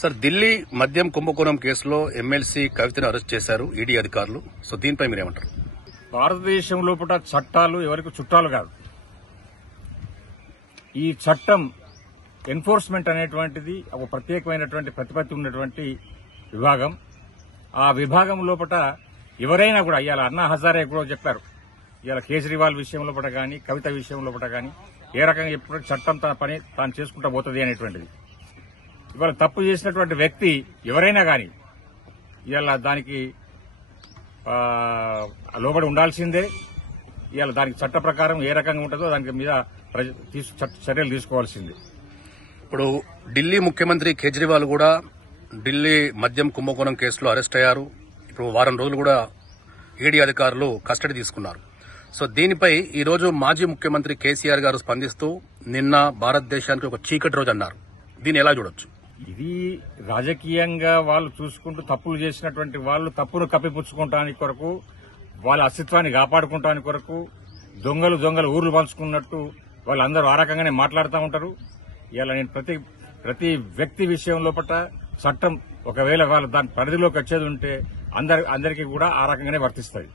Sir, Delhi మద్యం కుంభకోణం కేసులో ఎమ్మెల్సీ కవితను అరెస్ట్ చేశారు ఈడీ అధికారులు. సో దీనిపై మీరేమంటారు? భారతదేశం లోపల చట్టాలు ఎవరికి చుట్టాలు కాదు. ఈ చట్టం ఎన్ఫోర్స్మెంట్ అనేటువంటిది ఒక ప్రత్యేకమైనటువంటి ప్రతిపత్తి ఉన్నటువంటి విభాగం. ఆ విభాగం లోపల ఎవరైనా కూడా ఇవాళ అన్నా హజారే కూడా చెప్పారు, ఇవాళ కేజ్రీవాల్ విషయం లోపల కానీ కవిత విషయం లోపల కానీ ఏ రకంగా చెప్పిన చట్టం తన పని తాను చేసుకుంటూ పోతుంది అనేటువంటిది. ఇవాళ తప్పు చేసినటువంటి వ్యక్తి ఎవరైనా కానీ ఇవాళ దానికి లోబడి ఉండాల్సిందే. ఇవాళ దానికి చట్ట ప్రకారం ఏ రకంగా ఉంటుందో దానికి మీద చర్యలు తీసుకోవాల్సిందే. ఇప్పుడు ఢిల్లీ ముఖ్యమంత్రి కేజ్రీవాల్ కూడా ఢిల్లీ మద్యం కుంభకోణం కేసులో అరెస్ట్ అయ్యారు. ఇప్పుడు వారం రోజులు కూడా ఈడీ అధికారులు కస్టడీ తీసుకున్నారు. సో దీనిపై ఈ రోజు మాజీ ముఖ్యమంత్రి కేసీఆర్ గారు స్పందిస్తూ నిన్న భారతదేశానికి ఒక చీకటి రోజు అన్నారు. దీన్ని ఎలా చూడొచ్చు? ఇది రాజకీయంగా వాళ్ళు చూసుకుంటూ తప్పులు చేసినటువంటి వాళ్ళు తప్పును కప్పిపుచ్చుకోవటానికి కొరకు, వాళ్ళ అస్తిత్వాన్ని కాపాడుకోవటానికి కొరకు దొంగలు ఊర్లు పంచుకున్నట్టు వాళ్ళందరూ ఆ రకంగానే మాట్లాడుతూ ఉంటారు. ఇలా నేను ప్రతి వ్యక్తి విషయం లోపల చట్టం ఒకవేళ వాళ్ళు దాని పరిధిలోకి వచ్చేది ఉంటే అందరికీ కూడా ఆ రకంగానే వర్తిస్తుంది.